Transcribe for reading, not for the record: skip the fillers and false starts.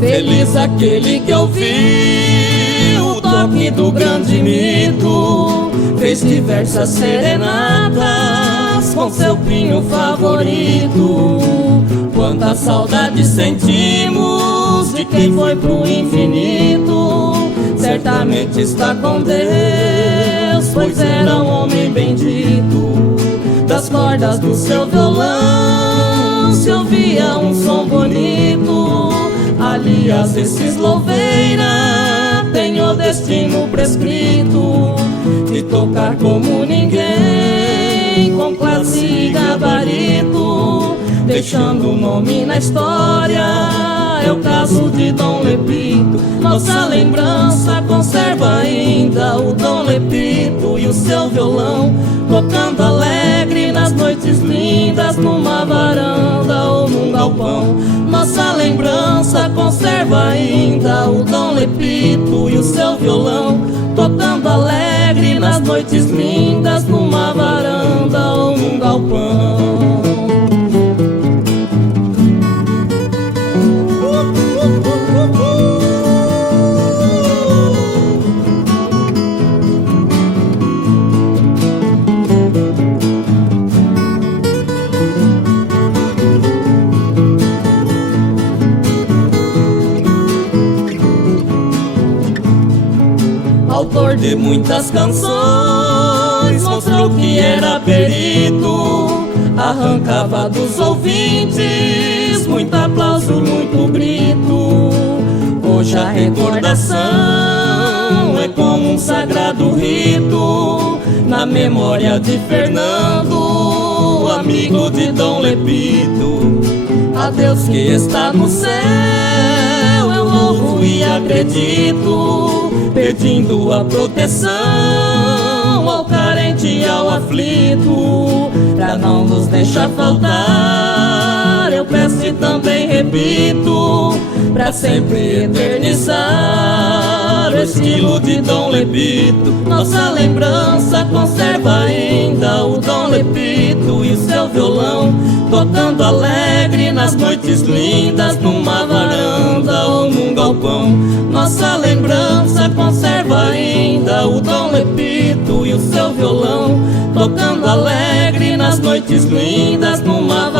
Feliz aquele que ouviu o toque do grande mito, fez diversas serenatas com seu pinho favorito. Quanta saudade sentimos de quem foi pro infinito, certamente está com Deus, pois era um homem bendito. Das cordas do seu violão se ouvia um som bonito. Aliás, esses louveira tem o destino prescrito de tocar como ninguém, com classe e gabarito, deixando o nome na história. É o caso de Dom Lepito. Nossa lembrança conserva ainda o Dom Lepito e o seu violão, tocando alegre nas noites lindas, numa varanda ou num galpão. Nossa lembrança conserva ainda o Dom Lepito e o seu violão, tocando alegre nas noites lindas, numa varanda ou num galpão. Autor de muitas canções, mostrou que era perito, arrancava dos ouvintes muito aplauso e muito grito. Hoje a recordação é como um sagrado rito na memória de Fernando, amigo de Dom Lepito. A Deus que está no céu eu louvo e acredito, pedindo a proteção ao carente e ao aflito, pra não nos deixar faltar. Eu peço e também repito, pra sempre eternizar o estilo de Dom Lepito. Nossa lembrança conserva ainda o Dom Lepito e o seu violão, tocando alegre nas noites lindas, numa varanda ou num galpão. Nossa lembrança conserva ainda o Dom Lepito e o seu violão, tocando alegre nas noites lindas, numa varanda